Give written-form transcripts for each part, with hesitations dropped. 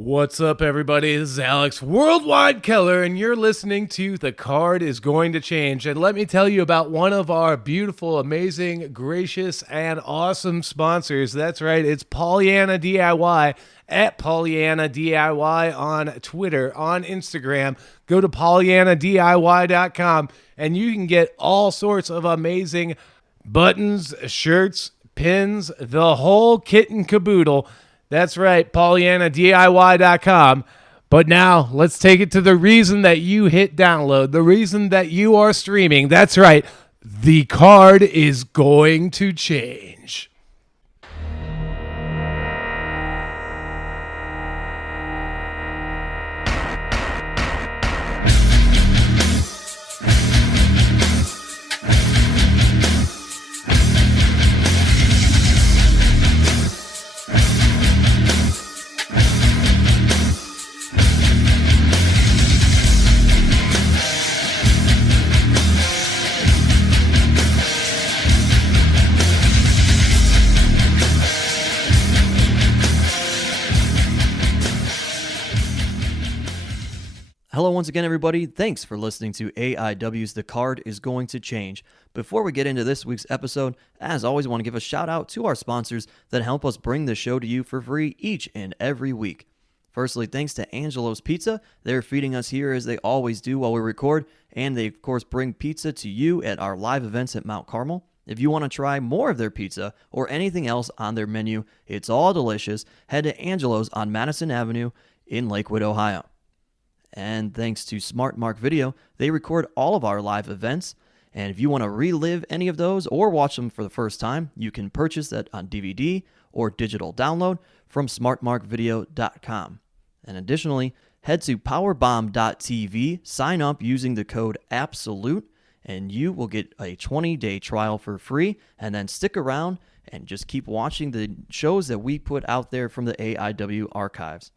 What's up, everybody? This is Alex Worldwide Keller, and you're listening to The Card is Going to Change. And let me tell you about one of our beautiful, amazing, gracious, and awesome sponsors. That's right, it's Pollyanna DIY at Pollyanna DIY on Twitter, on Instagram. Go to PollyannaDIY.com, and you can get all sorts of amazing buttons, shirts, pins, the whole kit and caboodle. That's right, PollyannaDIY.com. But now, let's take it to the reason that you hit download, the reason that you are streaming. That's right, the card is going to change. Hello once again, everybody. Thanks for listening to AIW's The Card is Going to Change. Before we get into this week's episode, as always, I want to give a shout out to our sponsors that help us bring the show to you for free each and every week. Firstly, thanks to Angelo's Pizza. They're feeding us here as they always do while we record, and they, of course, bring pizza to you at our live events at Mount Carmel. If you want to try more of their pizza or anything else on their menu, it's all delicious. Head to Angelo's on Madison Avenue in Lakewood, Ohio. And thanks to Smart Mark Video, they record all of our live events. And if you want to relive any of those or watch them for the first time, you can purchase that on DVD or digital download from smartmarkvideo.com. And additionally, head to powerbomb.tv, sign up using the code ABSOLUTE, and you will get a 20-day trial for free. And then stick around and just keep watching the shows that we put out there from the AIW archives.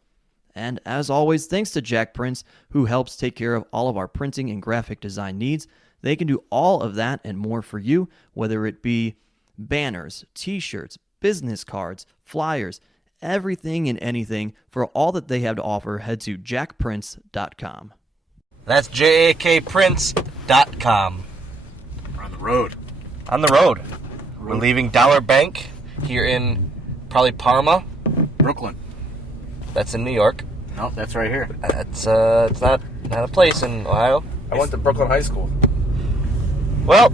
And as always, thanks to Jack Prince, who helps take care of all of our printing and graphic design needs. They can do all of that and more for you, whether it be banners, t-shirts, business cards, flyers, everything and anything. For all that they have to offer, head to jackprince.com. That's jakprince.com. We're on the road. On the road. We're leaving Dollar Bank here in probably Parma. Brooklyn. That's in New York. No, that's right here. It's not a place in Ohio. I went to Brooklyn High School. Well,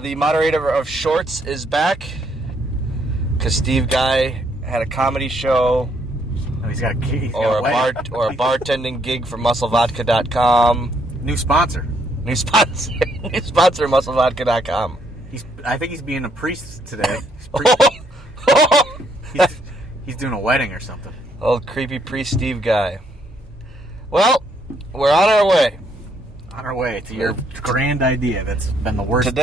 the moderator of Shorts is back because Steve Guy had a comedy show. Oh, he's got a key. Or a bartending gig for MuscleVodka.com. New sponsor. New sponsor, MuscleVodka.com. I think he's being a priest today. He's doing a wedding or something. Old creepy priest Steve Guy. Well, we're on our way. On our way to your grand idea that's been the worst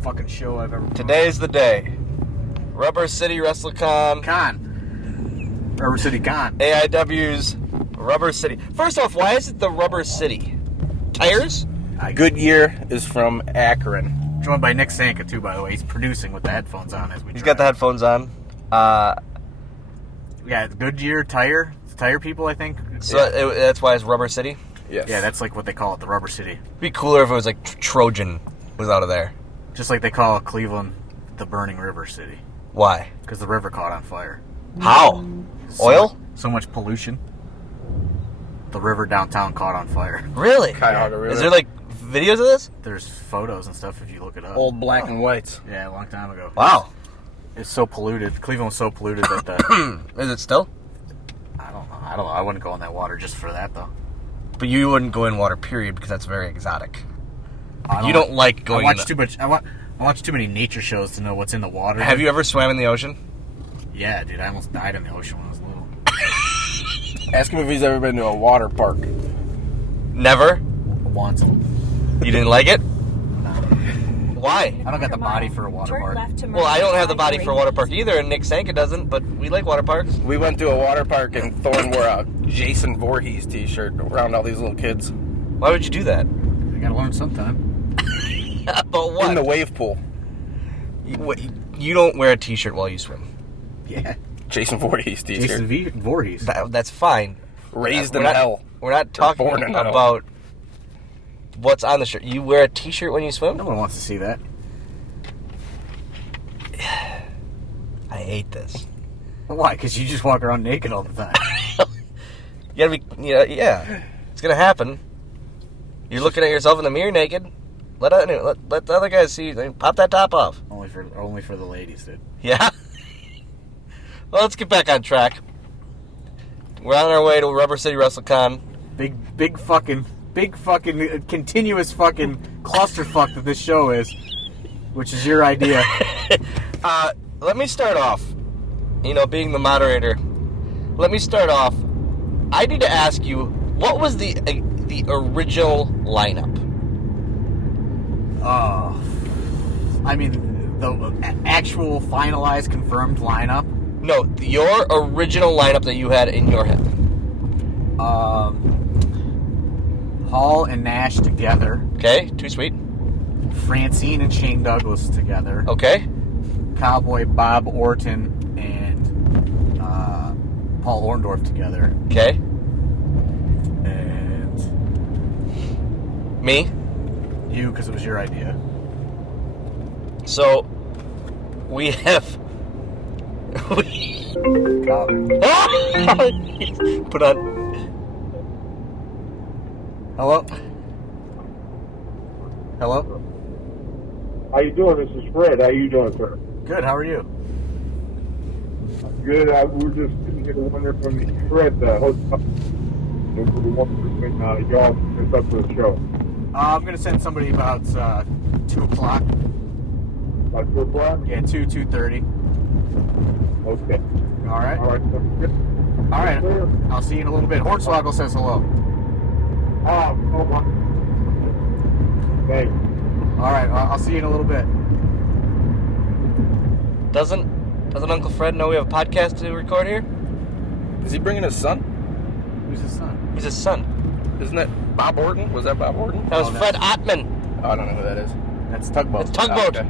fucking show I've ever. Today's the day. Rubber City WrestleCon. Rubber City Con. AIW's Rubber City. First off, why is it the Rubber City? Tires? Goodyear is from Akron. Joined by Nick Sanka, too, by the way. He's producing with the headphones on as we He's got the headphones on. Yeah, Goodyear tire people, I think. So that's why it's Rubber City? Yes. Yeah, that's like what they call it, the Rubber City. It'd be cooler if it was like Trojan was out of there. Just like they call Cleveland the Burning River City. Why? Because the river caught on fire. How? Oil? So much pollution. The river downtown caught on fire. Really? Cuyahoga River. Is there like videos of this? There's photos and stuff if you look it up. Old black and whites. Yeah, a long time ago. Wow. It's so polluted. Cleveland was so polluted that Is it still? I don't know. I wouldn't go in that water just for that, though. But you wouldn't go in water, period, because that's very exotic. You don't like going I watch too much. I watch too many nature shows to know what's in the water. Have you ever swam in the ocean? Yeah, dude. I almost died in the ocean when I was little. Ask him if he's ever been to a water park. Never? Once. You didn't like it? Why? I don't got the body for a water park. Well, I don't have the body for a water park either, and Nick Sanka doesn't, but we like water parks. We went to a water park and Thorne wore a Jason Voorhees t-shirt around all these little kids. Why would you do that? You gotta learn sometime. But what? In the wave pool. You don't wear a t-shirt while you swim. Yeah. Jason Voorhees t-shirt. Jason Voorhees. That's fine. Raised We're in not- hell. We're not talking born in hell. about what's on the shirt. You wear a t-shirt when you swim? No one wants to see that. I hate this. Why? Because you just walk around naked all the time. You gotta be, yeah. It's gonna happen. You're looking at yourself in the mirror naked. Let the other guys see. Pop that top off. Only for the ladies, dude. Yeah. Well, let's get back on track. We're on our way to Rubber City WrestleCon. Big fucking continuous fucking clusterfuck that this show is, which is your idea. Let me start off. Being the moderator. Let me start off. I need to ask you, what was the original lineup? I mean, the actual finalized, confirmed lineup. No, your original lineup that you had in your head. Hall and Nash together. Okay, too sweet. Francine and Shane Douglas together. Okay. Cowboy Bob Orton and Paul Orndorff together. Okay. And Me. you, because it was your idea. So, we have... Put on... Hello? Hello? How you doing? This is Fred. How you doing, sir? Good, how are you? Good. We're just sitting here wondering from Fred, host up. We were wondering when y'all sent up to the show. I'm going to send somebody about 2 o'clock. About 2 o'clock? Yeah, 2:30. Okay. All right? All right. Sounds good. All right. I'll see you in a little bit. Hornswoggle says hello. Oh my. Thanks. All right, I'll see you in a little bit. Doesn't Uncle Fred know we have a podcast to record here? Is he bringing his son? Who's his son? He's his son. Isn't that Bob Orton? Was that Bob Orton? That was Oh, no. Fred Ottman. Oh, I don't know who that is. That's Tugboat. It's Tugboat. Okay.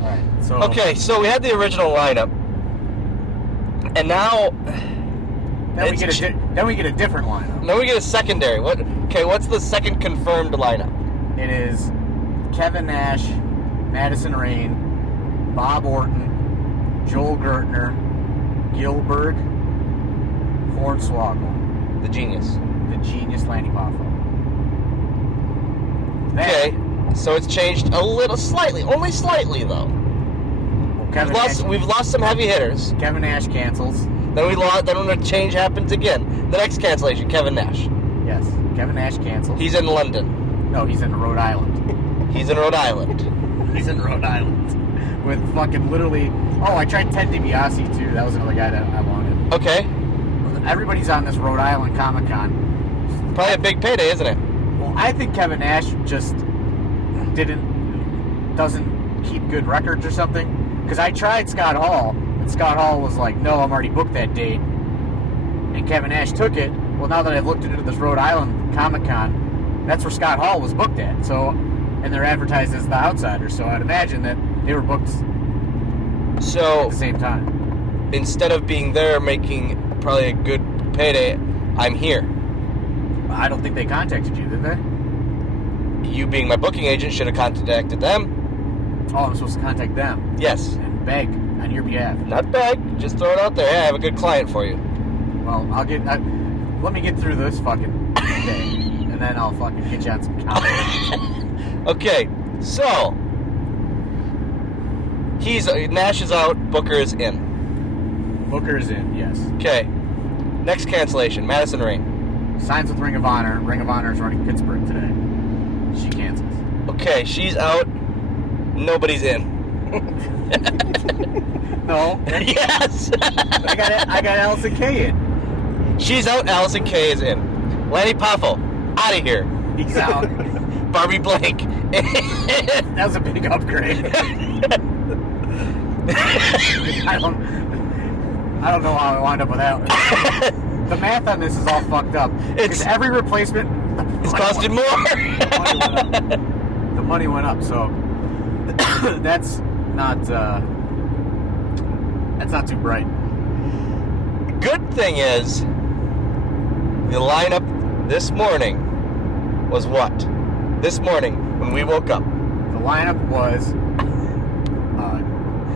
All right, so... Okay, so we had the original lineup. And now... Then we get a different lineup. Now we get a secondary. What's the second confirmed lineup? It is Kevin Nash, Madison Rain, Bob Orton, Joel Gertner, Gilberg, Thornswoggle, The Genius. the genius Lanny Poffo. Okay, so it's changed a little, slightly, only slightly though. Well, We've lost some heavy hitters. Kevin Nash cancels. Then when the change happens again, the next cancellation, Kevin Nash. Yes, Kevin Nash cancels. He's in London. No, he's in Rhode Island. He's in Rhode Island. He's in Rhode Island. With fucking literally... Oh, I tried Ted DiBiase too. That was another guy that I wanted. Okay. Everybody's on this Rhode Island Comic-Con. Probably a big payday, isn't it? Well, I think Kevin Nash just doesn't keep good records or something. Because I tried Scott Hall, and Scott Hall was like, no, I'm already booked that date. And Kevin Nash took it. Well, now that I've looked into this Rhode Island Comic-Con, that's where Scott Hall was booked at. So, and they're advertised as the outsider. So I'd imagine that they were booked So at the same time. instead of being there making probably a good payday, I'm here. I don't think they contacted you, did they? You being my booking agent should have contacted them. Oh, I'm supposed to contact them Yes. and beg on your behalf. Not beg, just throw it out there. Hey, I have a good client for you. Well, let me get through this fucking day, and then I'll fucking get you on some comedy. Okay, so Nash is out, Booker is in. Booker's in, yes. Okay, next cancellation, Madison Rain. Signs with Ring of Honor. Ring of Honor is running Pittsburgh today. She cancels. Okay, she's out, nobody's in. No. Yes. I got Allison Kay in. She's out, Allison Kay is in. Lanny Poffo, out of here. He's out. Barbie Blank. That was a big upgrade. I don't know how I wound up with that. The math on this is all fucked up. Because every replacement... It's costing more. The money went up, so... That's not... That's not too bright. Good thing is, the lineup this morning was what? This morning, when we woke up. The lineup was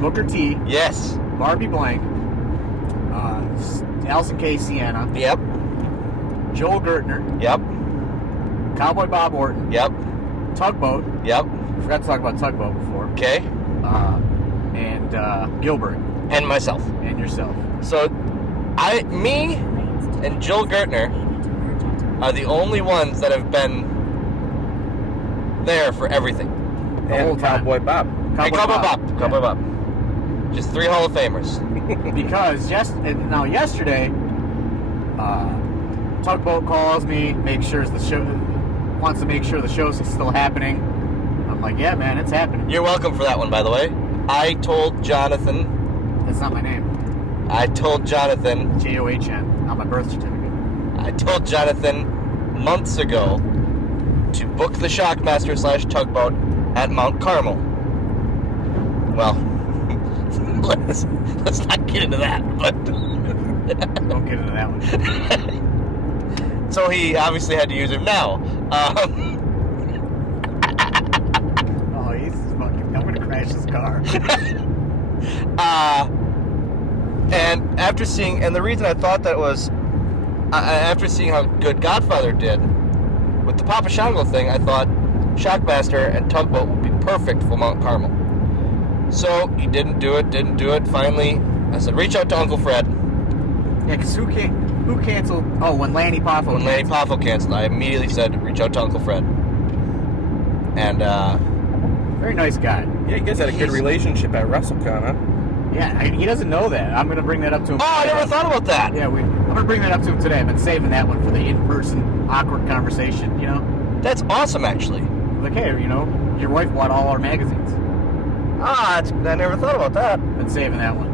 Booker T, Yes. Barbie Blank, Allison K. Sienna, Yep. Joel Gertner, Yep. Cowboy Bob Orton, Yep. Tugboat. Yep. Forgot to talk about Tugboat before. Okay. And Gilbert And myself. and yourself. So, me and Joel Gertner are the only ones that have been there for everything. The whole And time. Cowboy Bob. And Cowboy Bob. Cowboy Bob. Just 3 Hall of Famers. Because yesterday, Tugboat calls me, wants to make sure the show's still happening. I'm like, yeah, man, it's happening. You're welcome for that one, by the way. I told Jonathan, That's not my name. John on my birth certificate. I told Jonathan months ago to book the Shockmaster / Tugboat at Mount Carmel. Well, let's not get into that, but Don't get into that one. so he obviously had to use him now. Oh, he's fucking. I'm gonna crash his car. And after seeing, and the reason I thought that was, after seeing how good Godfather did with the Papa Shango thing, I thought Shockmaster and Tugboat would be perfect for Mount Carmel. So he didn't do it. Finally, I said, reach out to Uncle Fred. Yeah, because who canceled? Oh, when Lanny Poffo. When Lanny Poffo canceled, I immediately said, reach out to Uncle Fred. And, Very nice guy. Yeah, you guys had a good relationship at WrestleCon, huh? Yeah, he doesn't know that. I'm gonna bring that up to him. oh, I never thought about that. Yeah, I'm gonna bring that up to him today. I've been saving that one for the in-person awkward conversation. You know, That's awesome, actually. like, hey, your wife bought all our magazines. I never thought about that. Been saving that one.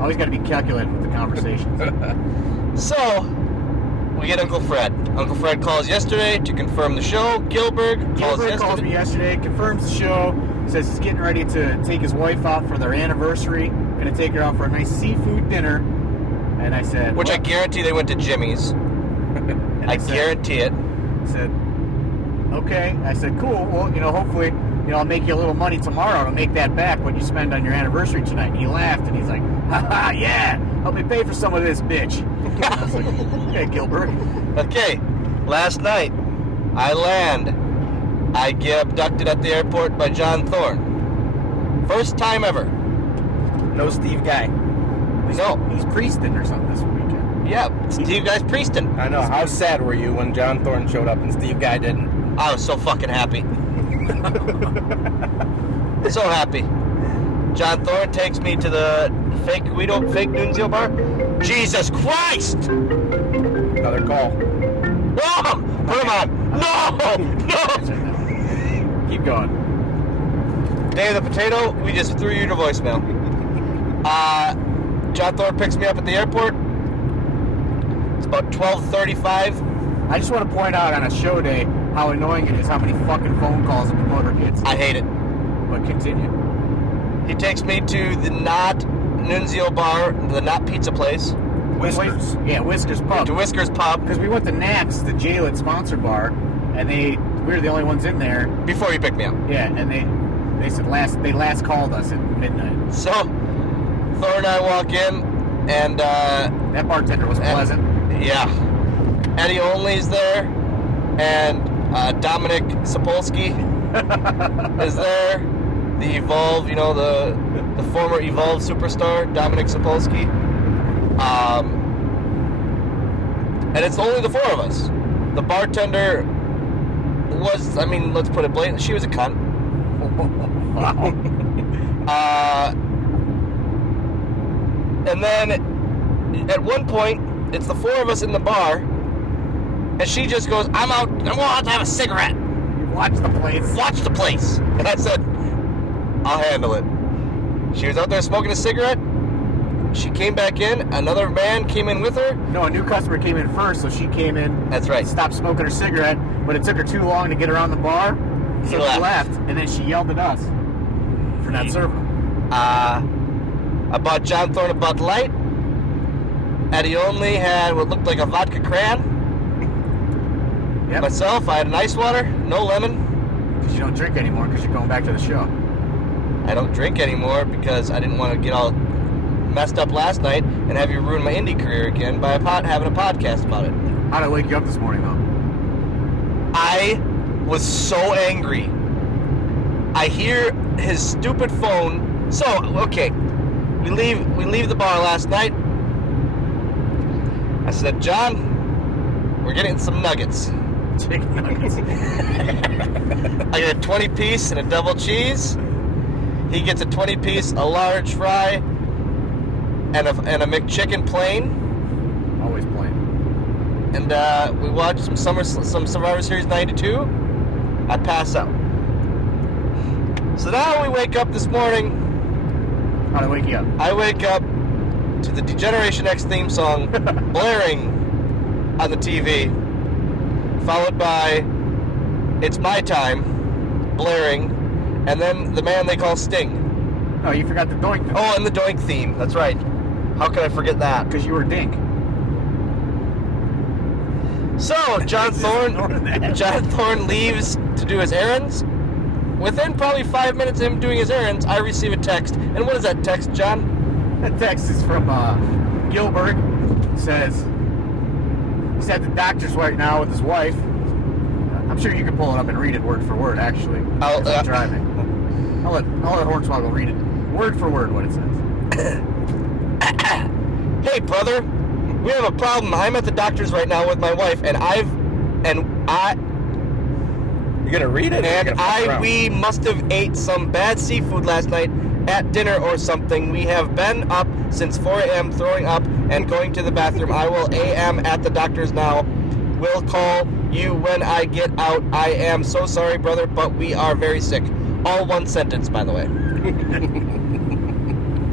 Always got to be calculated with the conversations. So, we get Uncle Fred. Uncle Fred calls yesterday to confirm the show. Gilberg calls Gilbert me yesterday, confirms the show, says he's getting ready to take his wife out for their anniversary. Gonna take her out for a nice seafood dinner. And I said, Which I guarantee they went to Jimmy's. And I said- guarantee it. said, okay. I said, cool. Well, hopefully, I'll make you a little money tomorrow to make that back what you spend on your anniversary tonight. And he laughed and he's like, haha, yeah, help me pay for some of this, bitch. I was like, okay, Gilbert. Okay, last night, I land. I get abducted at the airport by John Thorne. First time ever. No Steve Guy. No. He's priesting or something this weekend. Yeah, Steve Guy's priesting. I know. How sad were you when John Thorne showed up and Steve Guy didn't? I was so fucking happy. So happy. John Thorne takes me to the fake Nunzio bar. Jesus Christ! Another call. No! Put him on! No! No! Keep going. Dave the Potato, we just threw you to voicemail. John Thorne picks me up at the airport. It's about 12:35. I just want to point out on a show day how annoying it is how many fucking phone calls a promoter gets. I hate it. But continue. He takes me to the Not Nunzio bar, the Not Pizza place, Whiskers. Yeah, Whiskers Pub. to Whiskers Pub, Because we went to Naps, the Jalen sponsor bar, and we were the only ones in there. before you pick me up. Yeah, and they said they last called us at midnight. So, Thor and I walk in, and, That bartender was pleasant. yeah, Eddie Only's there, and Dominic Sapolsky is there. The Evolve, the former Evolve superstar, Dominic Sapolsky. And it's only the 4 of us. The bartender was, let's put it blatantly, she was a cunt. Wow. And then, at one point, it's the 4 of us in the bar, and she just goes, I'm going out to have a cigarette. Watch the place. Watch the place. And I said, I'll handle it. She was out there smoking a cigarette. She came back in. Another man came in with her. No, a new customer came in first, so she came in. That's right. Stopped smoking her cigarette, but it took her too long to get around the bar. So He she left, and then she yelled at us for not serving. I bought John Thorne a Bud Light. Eddie only had what looked like a vodka cran. Yep. Myself, I had an ice water, no lemon. Because you don't drink anymore because you're going back to the show. I don't drink anymore because I didn't want to get all messed up last night and have you ruin my indie career again by having a podcast about it. How'd I wake you up this morning, though? I was so angry. I hear his stupid phone. So, okay, we leave the bar last night. I said, John, we're getting some nuggets. Chicken nuggets. I get a 20-piece and a double cheese. He gets a 20-piece, a large fry, and a McChicken plain. Always plain. And we watched some Survivor Series 92. I pass out. So now we wake up this morning. How'd I wake you up? I wake up to the Degeneration X theme song blaring on the TV, followed by It's My Time blaring, and then the man they call Sting. Oh, you forgot the doink. Oh, and the Doink theme. That's right. How could I forget that? Because you were Dink. So, John Thorne leaves to do his errands. Within probably 5 minutes of him doing his errands, I receive a text. And what is that text, John? That text is from Gilbert. Says he's at the doctor's right now with his wife. I'm sure you can pull it up and read it word for word, actually. I'm driving. I'll let Thornswoggle read it word for word what it says. Hey, brother, we have a problem. I'm at the doctor's right now with my wife, and You're gonna read it? we must have ate some bad seafood last night at dinner or something. We have been up since 4 a.m. throwing up and going to the bathroom. I will am at the doctor's now. Will call you when I get out. I am so sorry, brother, but we are very sick. All one sentence, by the way.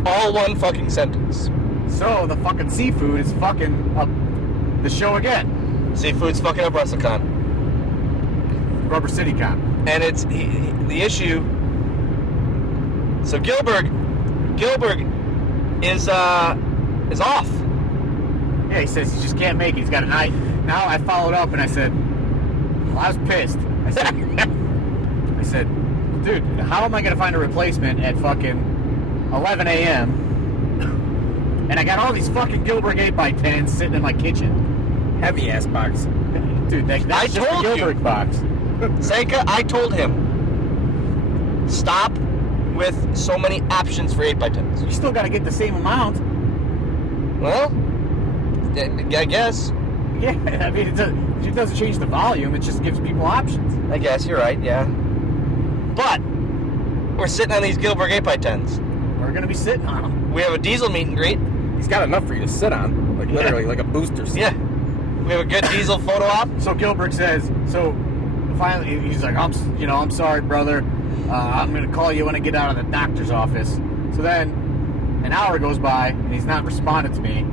All one fucking sentence. So the fucking seafood is fucking up the show again. Seafood's fucking up WrestleCon. Rubber City Con. And it's the issue. So Gilberg is off. Yeah, he says he just can't make it. He's got a night. Now I followed up and I said, well, I was pissed. I said, dude, how am I going to find a replacement at fucking 11 a.m.? And I got all these fucking Gilbert 8x10s sitting in my kitchen. Heavy ass box. Dude, that's I just told a you. Gilbert box. Sanka, I told him, stop with so many options for 8x10s. You still got to get the same amount. Well, I guess. Yeah, I mean, it doesn't change the volume. It just gives people options. I guess you're right, yeah. But we're sitting on these Gilbert 8x10s. We're going to be sitting on them. We have a diesel meet and greet. He's got enough for you to sit on. Like, literally, like a booster seat. Yeah. We have a good diesel photo op. So Gilbert says, finally, he's like, I'm sorry, brother. I'm going to call you when I get out of the doctor's office. So then an hour goes by, and he's not responded to me.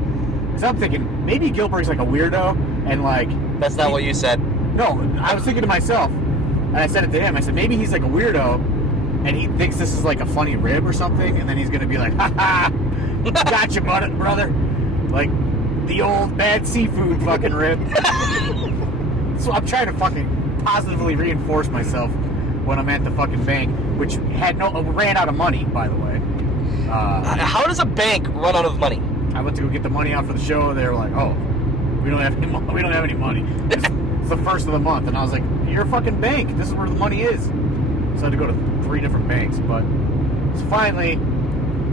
So I'm thinking, maybe Gilbert's like a weirdo, and like... That's not what you said. No, I was thinking to myself, and I said it to him, I said, maybe he's like a weirdo, and he thinks this is like a funny rib or something, and then he's going to be like, ha-ha, gotcha, brother. Like, the old bad seafood fucking rib. So I'm trying to fucking positively reinforce myself when I'm at the fucking bank, which ran out of money, by the way. How does a bank run out of money? I went to go get the money out for the show, and they were like, "Oh, we don't have any money. It's the first of the month." And I was like, "You're a fucking bank. This is where the money is." So I had to go to 3 different banks. But so finally,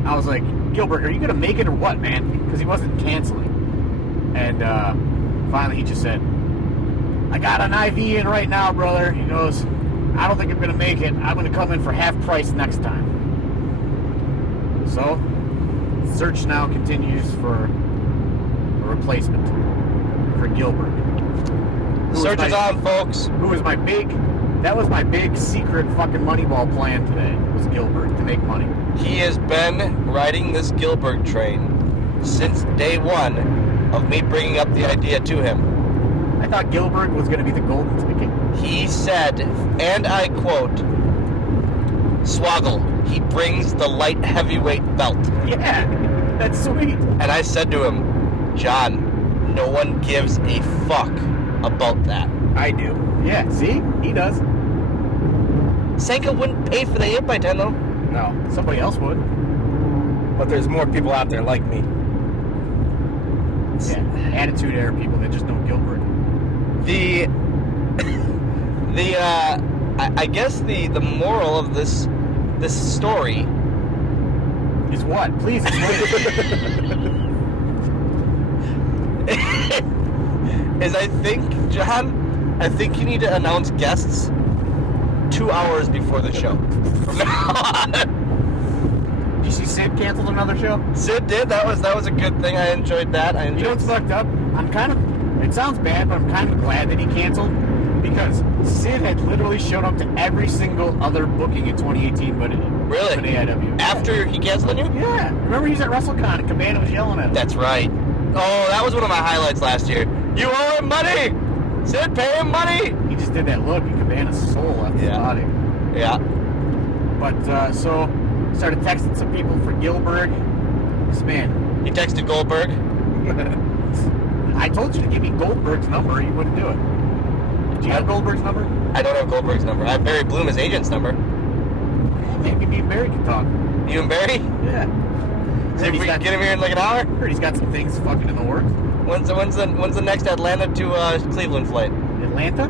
I was like, "Gilbert, are you gonna make it or what, man?" Because he wasn't canceling. And finally, he just said, "I got an IV in right now, brother." He goes, "I don't think I'm gonna make it. I'm gonna come in for half price next time." So. Search now continues for a replacement for Gilbert. Search is on, folks. That was my big secret fucking Moneyball plan today, was Gilbert, to make money. He has been riding this Gilbert train since day one of me bringing up the idea to him. I thought Gilbert was going to be the golden ticket. He said, and I quote, Swoggle, he brings the light heavyweight belt. Yeah, that's sweet. And I said to him, John, no one gives a fuck about that. I do. Yeah, see? He does. Sanka wouldn't pay for the 8x10 though. No. Somebody else would. But there's more people out there like me. Yeah, attitude era people that just know Gilbert. I guess the moral of this story Is what? Please explain. is I think, John, I think you need to announce guests 2 hours before the show. From now on. Did you see Sid canceled another show? Sid did. That was a good thing. I enjoyed that. You know what's fucked up? It sounds bad, but I'm kind of glad that he canceled because Sid had literally showed up to every single other booking in 2018, but Really? But AIW. After he canceled on you? Yeah. Remember he's at WrestleCon and Cabana was yelling at him. That's right. Oh, that was one of my highlights last year. You owe him money! Sid, pay him money! He just did that look and Cabana's soul left his body. Yeah. But, so, started texting some people for Gillberg. This man. He texted Goldberg. I told you to give me Goldberg's number, he wouldn't do it. Do you have Goldberg's number? I don't have Goldberg's number. I have Barry Bloom, his agent's number. Maybe me and Barry can talk. You and Barry? Yeah. See if we can get him here in like an hour? Heard he's got some things fucking in the works. When's the next Atlanta to Cleveland flight? Atlanta?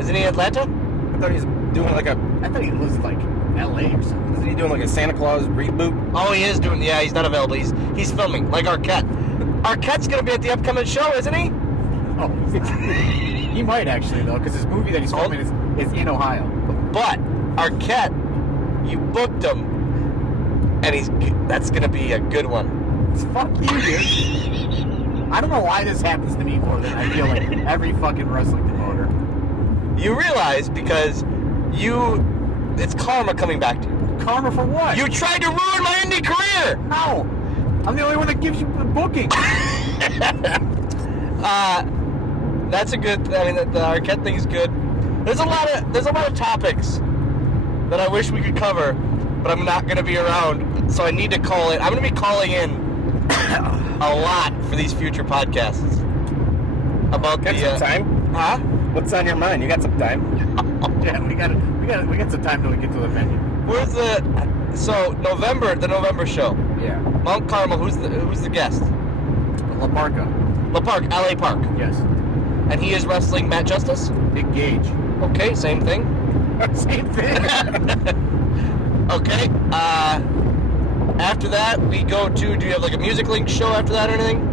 Isn't he Atlanta? I thought he was doing like a... I thought he lives like LA or something. Isn't he doing like a Santa Claus reboot? Oh, he is doing. Yeah, he's not available. He's filming like Arquette. Arquette's gonna be at the upcoming show, isn't he? Oh, he might actually though, because his movie that he's filming is in Ohio. But Arquette, you booked him, and that's gonna be a good one. Fuck you, dude. I don't know why this happens to me more than I feel like every fucking wrestling promoter. You realize because it's karma coming back to you. Karma for what? You tried to ruin my indie career. How? I'm the only one that gives you the booking. That's a good. I mean, the Arquette thing is good. There's a lot of topics that I wish we could cover, but I'm not gonna be around, so I need to call it. I'm gonna be calling in a lot for these future podcasts about Got some time? Huh? What's on your mind? You got some time? Yeah, we got some time till we get to the venue. Where's the November show? Yeah. Mount Carmel. Who's the guest? La Parka. La Park, LA Park, Yes. and he is wrestling Matt Justice. Big Gage. Okay, same thing. Same thing. Okay. After that, we go to. Do you have like a Music Link show after that or anything?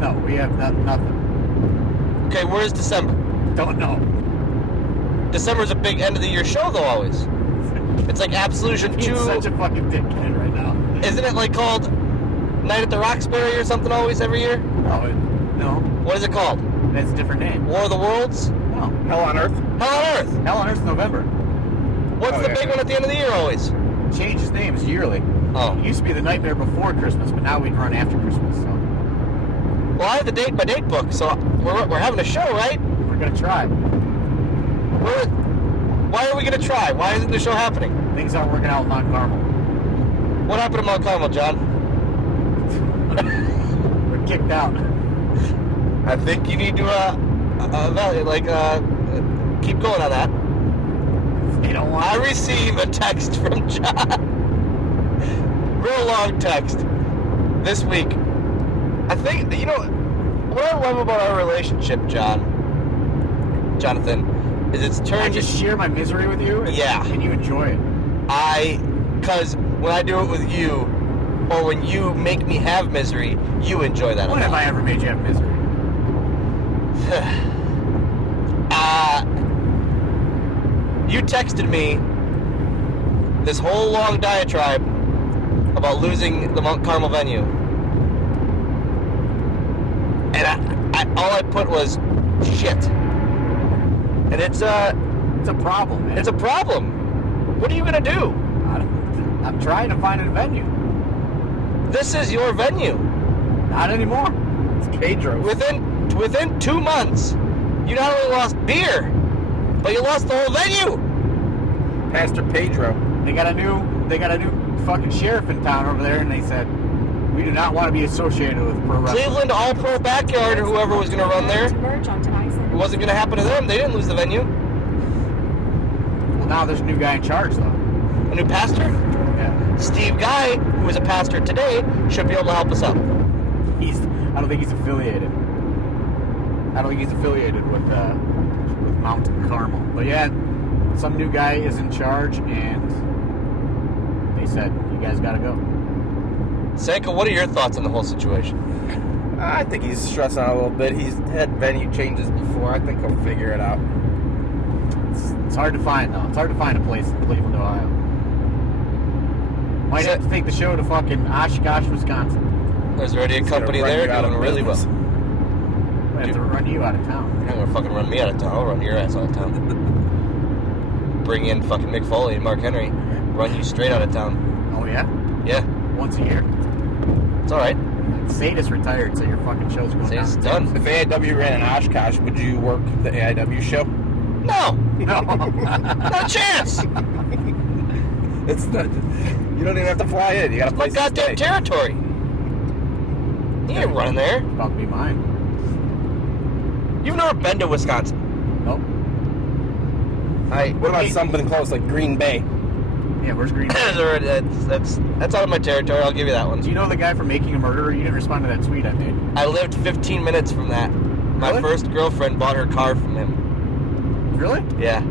No, we have nothing. Okay, where's December? Don't know. December's a big end of the year show though. Always. It's like Absolution He's 2. such a fucking dickhead right now. Isn't it like called Night at the Roxbury or something always every year? No. What is it called? That's a different name. War of the Worlds? No. Hell on Earth? Hell on Earth. Hell on Earth's November. What's the big one at the end of the year always? Changes names yearly. Oh. It used to be the Nightmare Before Christmas, but now we'd run after Christmas, so Well, I have the date by date book, so we're having a show, right? we're gonna try. Why are we gonna try? Why isn't the show happening? Things aren't working out in Mount Carmel. What happened to Mount Carmel, John? We're kicked out. I think you need to keep going on that. They don't want I receive a text from John. Real long text this week. I think what I love about our relationship, Jonathan, is it's I turned. just share my misery with you, Yeah. and you enjoy it. Because when I do it with you, or when you make me have misery, you enjoy that a When have lot. I ever made you have misery? You texted me this whole long diatribe about losing the Mount Carmel venue. And all I put was shit. And it's a problem, man. It's a problem. What are you gonna do? I'm trying to find a venue. This is your venue. Not anymore. It's Pedro. Within 2 months, you not only lost beer, but you lost the whole venue. Pastor Pedro. They got a new fucking sheriff in town over there, and they said we do not want to be associated with pro wrestling. Cleveland All Pro Backyard, or whoever was going to run there, it wasn't going to happen to them. They didn't lose the venue. Well, now there's a new guy in charge, though. A new pastor? Yeah. Steve Guy, who is a pastor today, should be able to help us out. I don't think he's affiliated. I don't think he's affiliated with Mount Carmel. But yeah, some new guy is in charge, and they said, you guys got to go. Sanka, what are your thoughts on the whole situation? I think he's stressing out a little bit. He's had venue changes before. I think he'll figure it out. It's hard to find, though. It's hard to find a place in Cleveland, Ohio. Might have to take the show to fucking Oshkosh, Wisconsin. There's already a company there doing really well. Might have to run you out of town. You're not gonna fucking run me out of town. I'll run your ass out of town. Bring in fucking Mick Foley and Mark Henry. Run you straight out of town. Oh, yeah? Yeah. Once a year? It's alright. Sadist retired, so your fucking show's going Sadist down. done. If AIW ran in Oshkosh, would you work the AIW show? No! No. Not a chance! It's not. You don't even have to fly in. You got a My place to goddamn stay. territory. You ain't running there. About to be mine. You've never been to Wisconsin. Nope. What about something close like Green Bay? Yeah, where's Green Bay? That's out of my territory. I'll give you that one. Do you know the guy from Making a Murderer? You didn't respond to that tweet I made. I lived 15 minutes from that. My Really? first girlfriend bought her car from him. Really? Yeah.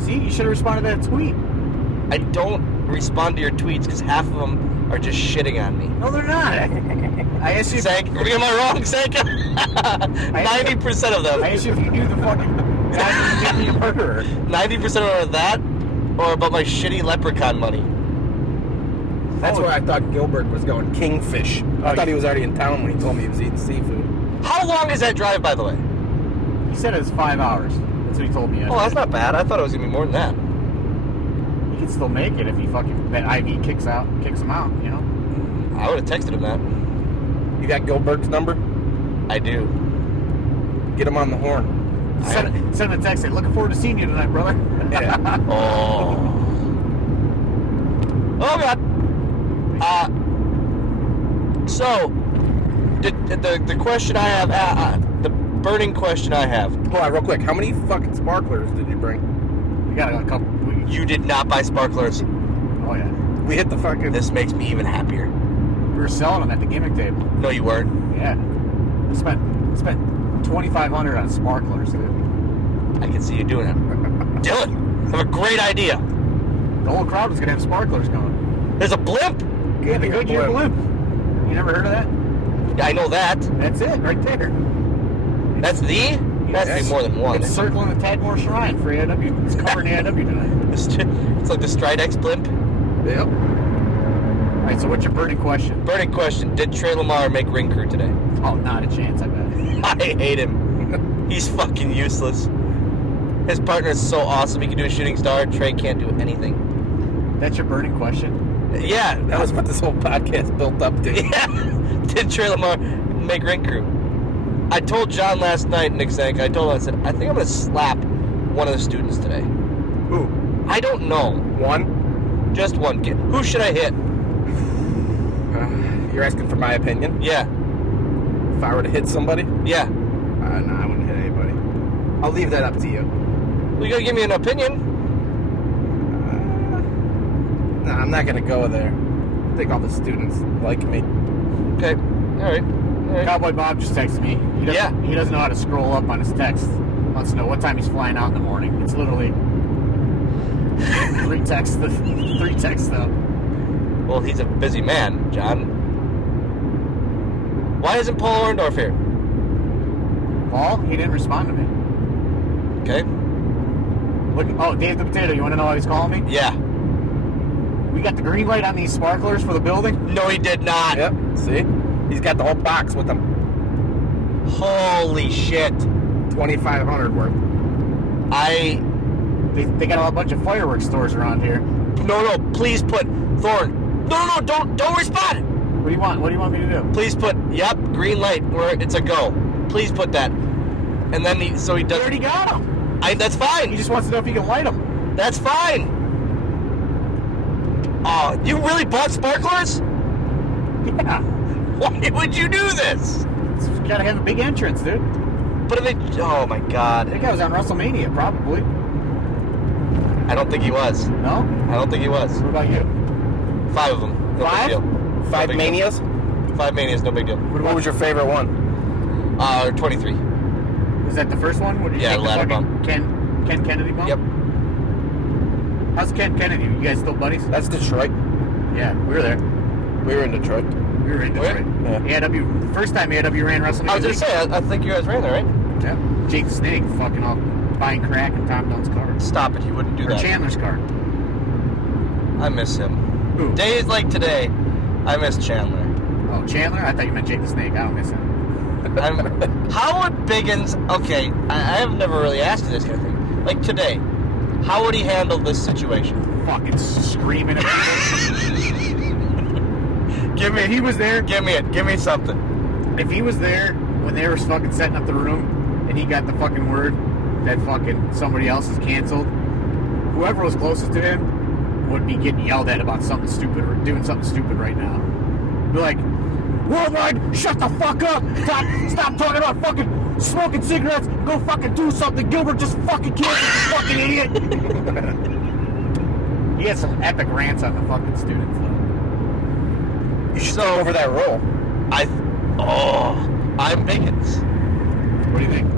See, you should have responded to that tweet. I don't respond to your tweets because half of them are just shitting on me. No, they're not. I asked you. Sanka, am I wrong, Sanka? 90% of them. I asked you if you knew the fucking guy from Making a Murderer. 90% of them are that, or about my shitty leprechaun money. That's where I thought Gilbert was going. Kingfish. I thought he was already in town when he told me he was eating seafood. How long is that drive, by the way? He said it was 5 hours. That's what he told me. Oh, that's not bad. I thought it was gonna be more than that. He can still make it if he fucking that IV kicks him out. You know. I would have texted him that. You got Gilbert's number? I do. Get him on the horn. Send him a text. Say, looking forward to seeing you tonight, brother. Yeah. Oh. Oh God. So, the question I have, the burning question I have. Hold on, real quick. How many fucking sparklers did you bring? We got a couple. You did not buy sparklers. Oh yeah. We hit the fucking. This makes me even happier. We were selling them at the gimmick table. No, you weren't. Yeah. I spent $2,500 on sparklers, dude. I can see you doing it. Dylan, I have a great idea. The whole crowd was gonna have sparklers going. There's a blimp. Yeah, the Goodyear blimp. You never heard of that? Yeah, I know that. That's it, right there. That's the. That's more than one. It's circling the Tadmore Shrine for AIW. It's covering AIW tonight. It's like the Stridex blimp. Yep. All right, so what's your burning question? Burning question: did Trey Lamar make ring crew today? Oh, not a chance, I bet. I hate him. He's fucking useless. His partner is so awesome. He can do a shooting star. Trey can't do anything. That's your burning question? Yeah, That was what this whole podcast built up to. Yeah. Did Trey Lamar make ring crew? I told John last night, Nick Sanka, I told him, I said, I think I'm going to slap one of the students today. Who? I don't know. One? Just one kid. Who should I hit? You're asking for my opinion? Yeah. If I were to hit somebody? Yeah. No, I wouldn't hit anybody. I'll leave that up to you. Well, you got to give me an opinion. No, I'm not going to go there. I think all the students like me. Okay. All right. Cowboy Bob just texted me. He doesn't know how to scroll up on his text. Wants to know what time he's flying out in the morning. It's literally three texts though. Well, he's a busy man, John. Why isn't Paul Orndorff here? Paul, he didn't respond to me. Okay. Look, Dave the Potato, you want to know why he's calling me? Yeah. We got the green light on these sparklers for the building? No, he did not. Yep, see? He's got the whole box with him. Holy shit. $2,500 worth. They got a bunch of fireworks stores around here. No, please put Thorne. No, don't respond. What do you want? What do you want me to do? Please put, yep, green light, where it's a go. Please put that. And then he does. You already got them. That's fine. He just wants to know if he can light them. That's fine. Oh, you really bought sparklers? Yeah. Why would you do this? It's gotta have a big entrance, dude. But if they... Oh, my God. That guy was on WrestleMania, probably. I don't think he was. No? I don't think he was. What about you? 5 of them. No 5? big deal. 5 big Manias? deal. 5 Manias, no big deal. What was your favorite one? 23. Is that the first one? What did you Yeah, take the ladder fucking bump. Ken Kennedy bump? Yep. How's Ken Kennedy? You guys still buddies? That's Detroit. Yeah, we were there. We were in Detroit. We were in Detroit. Yeah. AIW, the first time AIW ran WrestleMania. I was just saying, I think you guys ran there, right? Yeah. Jake the Snake fucking off buying crack in Tom Dunn's car. Stop it, he wouldn't do Or that. Chandler's car. I miss him. Who? Days like today, I miss Chandler. Oh, Chandler? I thought you meant Jake the Snake. I don't miss him. How would Biggins... Okay, I have never really asked you this kind of thing. Like today, how would he handle this situation? Fucking screaming at people. Give me... If he was there, Give me it. Give me something. if he was there when they were fucking setting up the room and he got the fucking word that fucking somebody else is canceled, whoever was closest to him would be getting yelled at about something stupid or doing something stupid right now. Be like, Worldwide, shut the fuck up! Stop talking about fucking smoking cigarettes! Go fucking do something! Gilbert just fucking killed you fucking idiot! He had some epic rants on the fucking students though. You should take over that role. I'm Biggins. What do you think?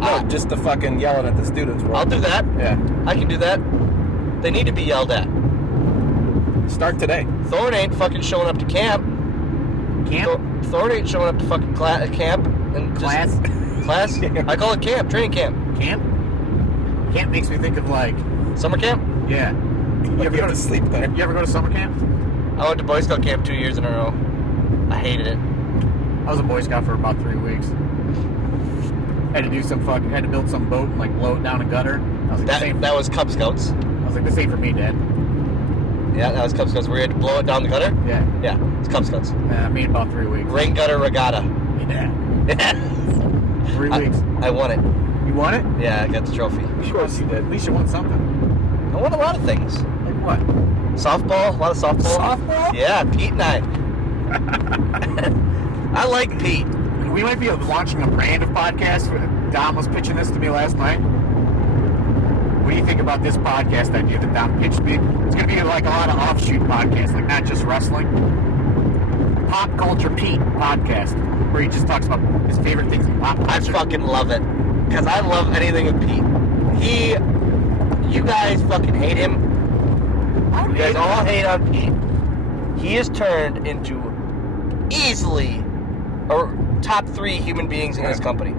No, just the fucking yelling at the students role. I'll do that. Yeah. I can do that. They need to be yelled at. Start today. Thorne ain't fucking showing up to camp. Camp? Thorne ain't showing up to fucking camp. And just, Class? Class? I call it camp. Training camp. Camp? Camp makes me think of like, Summer camp? yeah. You ever go to sleep there? You ever go to summer camp? I went to Boy Scout camp 2 years in a row. I hated it. I was a Boy Scout for about 3 weeks. Had to do had to build some boat and like blow it down a gutter. I was like, That was Cub Scouts. this ain't for me, Dad. Yeah, that was Cub Scouts. Where you had to blow it down the gutter? Yeah. Yeah, it's Cub Scouts. Me in about 3 weeks. Rain gutter regatta. Yeah. 3 I weeks. I won it. You won it? Yeah, I got the trophy. Of course you did. At least you won something. I won a lot of things. Like what? Softball, a lot of softball. Softball? Yeah, Pete and I. I like Pete. We might be launching a brand of podcasts. Dom was pitching this to me last night. What do you think about this podcast idea that Dom pitched me? It's going to be like a lot of offshoot podcasts, like not just wrestling. Pop Culture Pete podcast, where he just talks about his favorite things in pop I culture. fucking love it. Because I love anything with Pete. You guys fucking hate him. You guys all hate on Pete. He has turned into easily top 3 human beings in this company.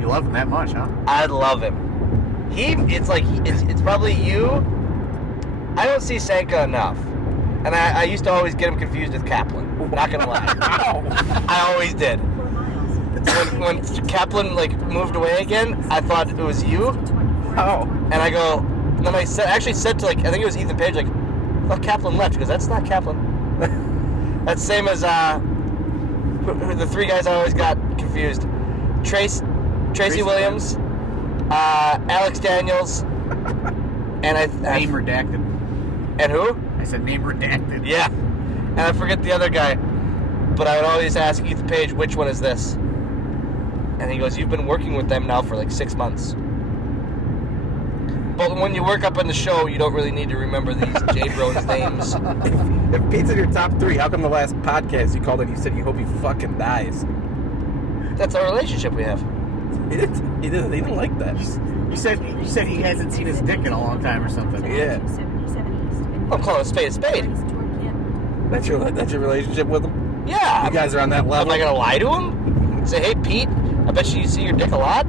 You love him that much, huh? I love him. It's probably you. I don't see Sanka enough. And I used to always get him confused with Kaplan. Not gonna lie. I always did. When Kaplan moved away again, I thought it was you. Oh. And I go, and then I said to I think it was Ethan Page, I thought Kaplan left. He goes, that's not Kaplan. That's same as the 3 guys I always got confused. Tracy Williams, Alex Daniels, and Name redacted. And who? I said name redacted. Yeah. And I forget the other guy. But I would always ask Ethan Page, which one is this? And he goes, you've been working with them now for 6 months. But when you work up in the show, you don't really need to remember these J-Bros names. If Pete's in your top 3, how come the last podcast you called and you said you hope he fucking dies? That's our relationship we have. He didn't like that. You said he hasn't seen his dick in a long time or something. Yeah. I'm calling a spade a spade. That's your relationship with him? Yeah. You guys are on that Am level? I going to lie to him? Say, hey, Pete, I bet you see your dick a lot?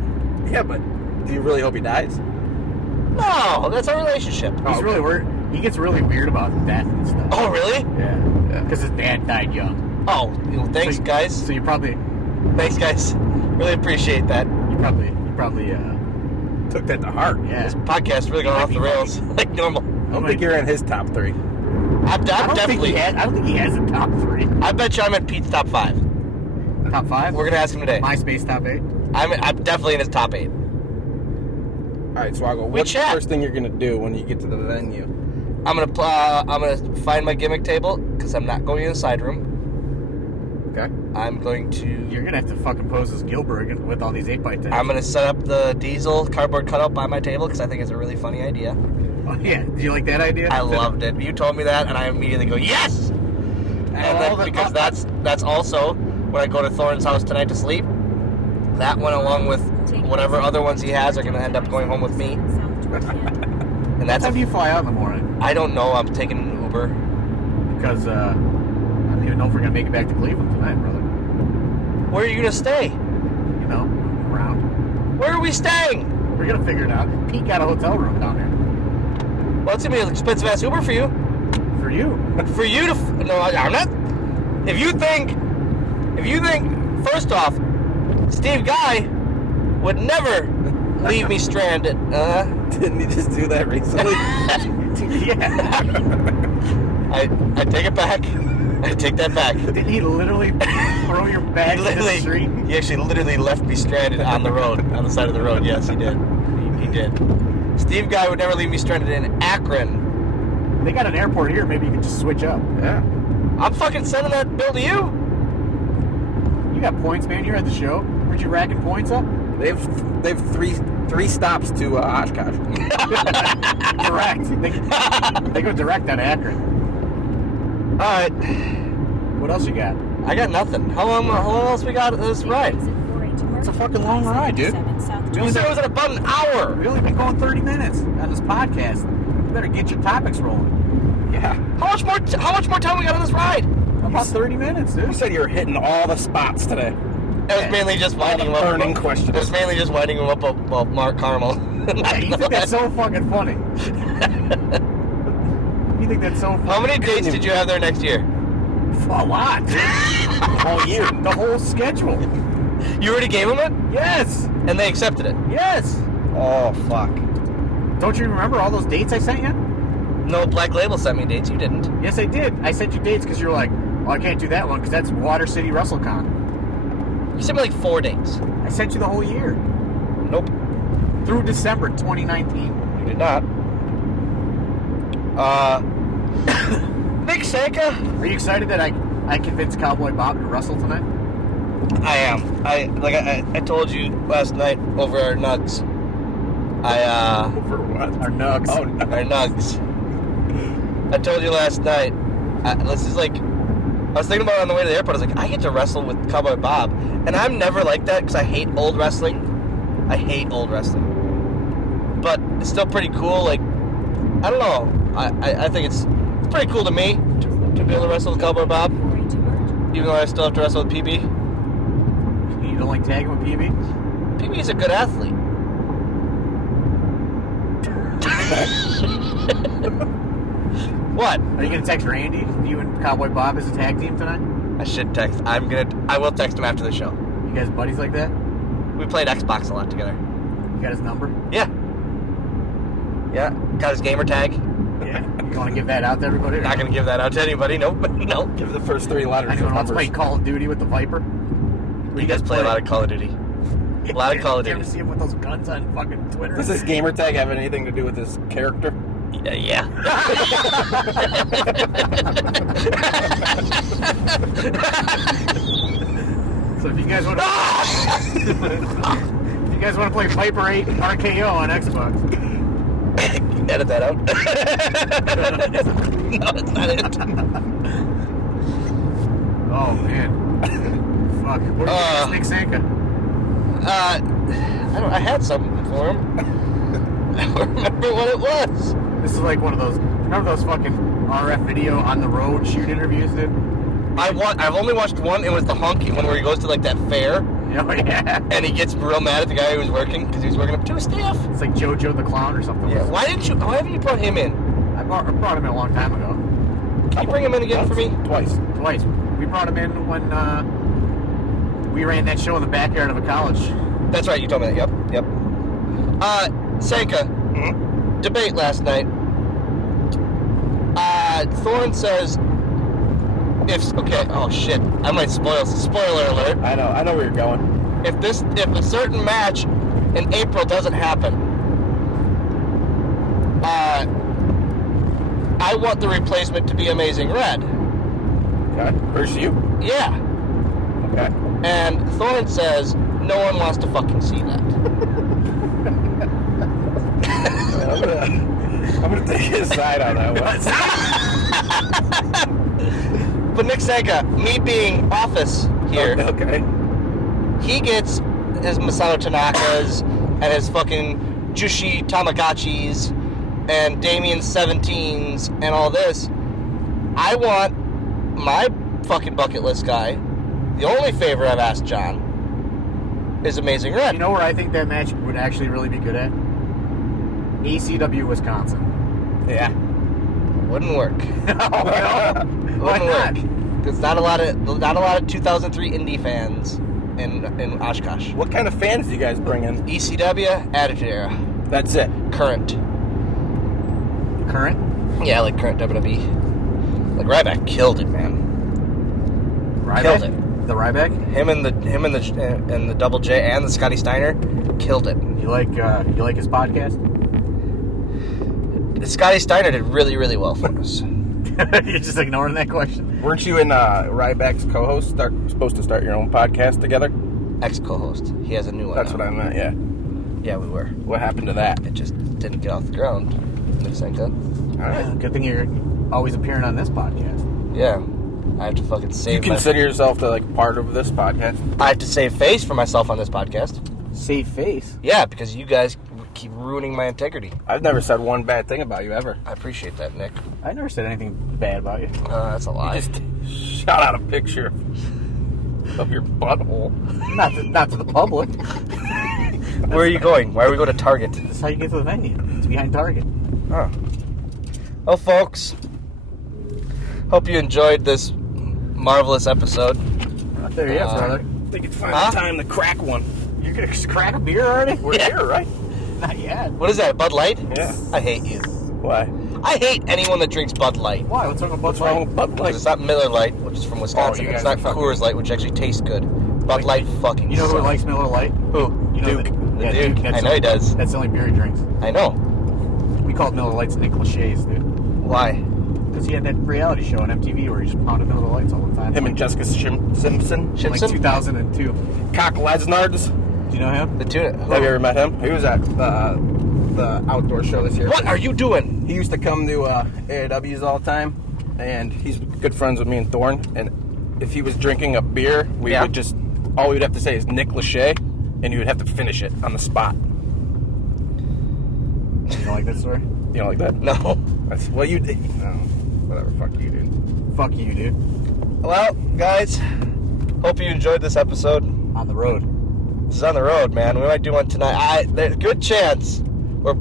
Yeah, but do you really hope he dies? No, that's our relationship. He's really weird. He gets really weird about death and stuff. Oh, really? Yeah. Because his dad died young. Oh, thanks, guys. So you probably Thanks, guys. Really appreciate that. you probably Took that to heart. yeah. This podcast really going off the rails like normal. I don't think you're in his top 3. I'm definitely. I don't think he has a top 3. I bet you I'm in Pete's top 5. Top 5? We're gonna ask him today. MySpace top 8. I'm definitely in his top 8. All right, Swoggle, what's the chat. first thing you're going to do when you get to the venue? I'm gonna find my gimmick table because I'm not going in the side room. Okay. I'm going to. You're gonna have to fucking pose as Gilberg with all these 8x10s. I'm gonna set up the diesel cardboard cutout by my table because I think it's a really funny idea. Oh yeah, do you like that idea? I loved it. You told me that, and I immediately go yes. And then, because that's also when I go to Thorne's house tonight to sleep. That one, along with whatever other ones he has, are gonna end up going home with me. And that's. How do you fly out in the morning? I don't know. I'm taking an Uber. Because I don't even know if we're gonna make it back to Cleveland tonight, brother. Where are you gonna stay? You know, around. Where are we staying? We're gonna figure it out. Pete got a hotel room down there. Well, it's gonna be an expensive ass Uber for you. For you. For you to no, I'm not. If you think, first off, Steve Guy would never leave me stranded. Didn't he just do that recently? Yeah. I take it back. I take that back. Did he literally throw your bag in the street? He actually literally left me stranded on the road, on the side of the road. Yes, he did. He did. Steve Guy would never leave me stranded in Akron. They got an airport here. Maybe you could just switch up. Yeah. I'm fucking sending that bill to you. You got points, man. You're at the show. Weren't you racking points up? They've three stops to Oshkosh. Direct. They go direct out of Akron. All right. What else you got? I got nothing. How long else we got this ride? It's a fucking long ride, dude. You said it was at about an hour. We only been going 30 minutes on this podcast. You better get your topics rolling. Yeah. How much more time we got on this ride? About 30 minutes, dude. You said you were hitting all the spots today. It was mainly just winding him up. Burning questions. It was mainly just winding him up about Mark Carmel. Yeah, you think that's so fucking funny? You think that's so funny? How many dates did you have there next year? A lot. The whole year. The whole schedule. You already gave them it? Yes. And they accepted it? Yes. Oh, fuck. Don't you remember all those dates I sent you? No, Black Label sent me dates. You didn't. Yes, I did. I sent you dates because you're like, well, I can't do that one because that's Water City WrestleCon. You sent me like 4 dates. I sent you the whole year. Nope. Through December 2019. You did not. Nick Sanka. Are you excited that I convinced Cowboy Bob to wrestle tonight? I am. I told you last night over our nugs. For what? Our nugs. Oh, no. Our nugs. I told you last night. This is like, I was thinking about it on the way to the airport. I was like, I get to wrestle with Cowboy Bob, and I'm never like that because I hate old wrestling. I hate old wrestling, but it's still pretty cool. Like, I don't know. I think it's pretty cool to me to be able to wrestle with Cowboy Bob, even though I still have to wrestle with PB. You don't like tagging with PB? PB's a good athlete. What? Are you gonna text Randy? You and Cowboy Bob as a tag team tonight? I should text. I will text him after the show. You guys buddies like that? We played Xbox a lot together. You got his number? Yeah. Yeah. Got his gamer tag. Yeah. You want to give that out to everybody? Not gonna give that out to anybody. Nope. Nope. Give the first 3 letters. Anyone wants to play Call of Duty with the Viper? You guys play a lot of Call of Duty. A lot of Call of You Duty. ever see him with those guns on fucking Twitter? Does this gamer tag have anything to do with his character? Yeah. So if you guys want to, play Viper 8 RKO on Xbox, Edit that out. No, it's not it. oh man, fuck. What do you think, Nick Sanka? I had something for him. I don't remember what it was. This is like one of those. Remember those fucking RF video on the road shoot interviews, dude? I've only watched one. It was the honky one where he goes to like that fair Oh yeah. and he gets real mad at the guy who was working because he was working up to his staff. It's like JoJo the Clown or something. Yeah. Why haven't you brought him in? I brought him in a long time ago. Can you bring him in again for me? Twice. Twice. We brought him in when we ran that show in the backyard of a college. That's right. You told me that. Yep. Sanka. Debate last night. Thorne says, oh shit, I might spoiler alert. I know where you're going. If a certain match in April doesn't happen, I want the replacement to be Amazing Red. Okay. Versus you? Yeah. Okay. And Thorne says, no one wants to fucking see that. I'm gonna take his side on that one. But Nick Sanka, me being office here, Okay. he gets his Masato Tanakas and his fucking Jushi Tamagotchis and Damien 17s and all this. I want my fucking bucket list guy, the only favor I've asked John, is Amazing Red. You know where I think that match would actually really be good at? ACW Wisconsin. Yeah. Wouldn't work. Why Wouldn't not? work. Because not a lot of 2003 indie fans in Oshkosh. What kind of fans do you guys bring in? ECW, Attitude Era, That's it. current. Current? Yeah, like current WWE. Like Ryback killed it, man. Ryback? Killed it. The Ryback? Him and the Double J and the Scotty Steiner killed it. You like his podcast? Scotty Steiner did really, really well for us. You're just ignoring that question. Weren't you and Ryback's co-host supposed to start your own podcast together? Ex-co-host. He has a new one. That's now. what I meant, yeah. Yeah, we were. What happened to that? It just didn't get off the ground. Nick Sanka. All right. Good thing you're always appearing on this podcast. Yeah. I have to fucking You save consider yourself to like part of this podcast? I have to save face for myself on this podcast. Save face. Yeah, because you guys keep ruining my integrity. I've never said one bad thing about you ever. I appreciate that, Nick. I never said anything bad about you. That's a lie. Just shot out a picture of your butthole. Not to the public. Where are you going? Why are we going to Target? That's how you get to the venue. It's behind Target. Oh. Well, folks, hope you enjoyed this marvelous episode. Not there yet, brother. I think it's finally time to crack one. You're gonna crack a beer already? We're here, right? Not yet. What is that, Bud Light? Yeah. I hate you. Why? I hate anyone that drinks Bud Light. Why? What's wrong with What's wrong with Bud Because Light? it's not Miller Light, which is from Wisconsin. you It's guys not are fucking- Coors Light, which actually tastes good. Bud Light fucking You know who sucks. likes Miller Light? Who? You know Duke. that- The yeah, Duke. Duke, I know he does. That's the only beer he drinks. I know. We called Miller Lights Nick Lachey's, dude. Why? Because he had that reality show on MTV where he just pounded Miller Lights all the time. Him and Jessica Simpson. like Simpson? 2002. Cock Lesnards. Do you know him? The tuna. Who? Have you ever met him? He was at the outdoor show this year. What are you doing? He used to come to AIWs all the time, and he's good friends with me and Thorne. And if he was drinking a beer, we Yeah. would just, all we would have to say is Nick Lachey, and you would have to finish it on the spot. You don't like that story? You don't like that? No. That's what you did. No, whatever. Fuck you, dude. Fuck you, dude. Well, guys, hope you enjoyed this episode. On the road. This is on the road, man. We might do one tonight. There's a good chance we're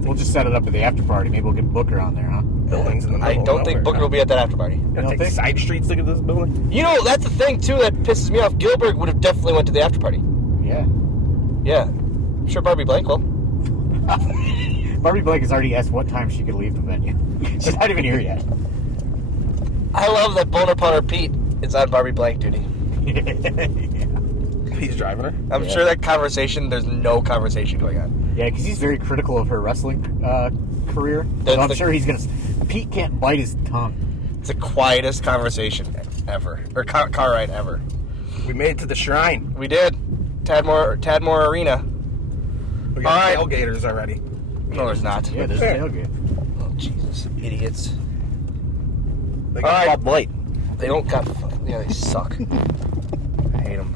We'll just set it up at the after party. Maybe we'll get Booker on there, huh? Buildings in the middle I of don't think nowhere. Booker will be at that after party. You don't don't take think? side streets. Look at this building. You know, that's the thing too that pisses me off. Gilbert would have definitely went to the after party. Yeah. Yeah, I'm sure Barbie Blank will. Barbie Blake has already asked what time she could leave the venue. She's not even here yet. I love that Boner Punter Pete is on Barbie Blank duty. He's driving her. I'm sure that conversation. There's no conversation going on. Yeah, because he's very critical of her wrestling career. That's So I'm the- sure he's going to... Pete can't bite his tongue. It's the quietest conversation ever, or car ride ever. We made it to the shrine. We did. Tadmore Arena. We got All right. tailgaters already. No, there's not. Yeah, there's a tailgate. Oh, Jesus, idiots. They All got right. Bud Light. They don't got. Yeah, they suck. I hate them.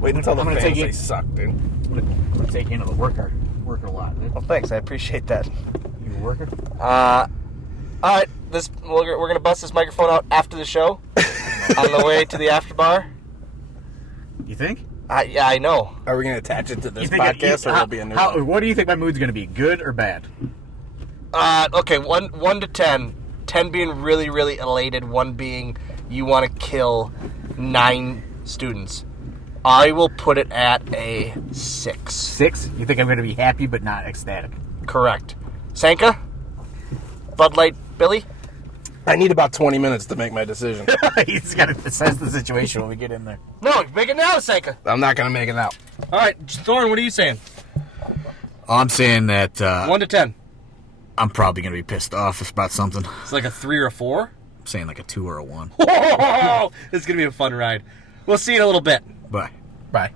Wait until the I'm gonna fans take say you- suck, dude. I'm going to take you into the worker a lot. Dude. Well, thanks. I appreciate that. You a worker? All right. We're gonna bust this microphone out after the show, on the way to the after bar. You think? Yeah, I know. Are we going to attach it to this You think podcast, or will it be a new one? What do you think my mood's going to be? Good or bad? Okay, 1 to 10. 10 being really, really elated. 1 being you want to kill 9 students. I will put it at a 6. 6? You think I'm going to be happy but not ecstatic? Correct. Sanka? Bud Light Billy? I need about 20 minutes to make my decision. He's got to assess the situation when we get in there. No, make it now, Sanka. I'm not going to make it out. All right, Thorne, what are you saying? I'm saying that 1 to 10. I'm probably going to be pissed off about something. It's like a 3 or a 4. I'm saying like a 2 or a 1. It's going to be a fun ride. We'll see you in a little bit. Bye. Bye.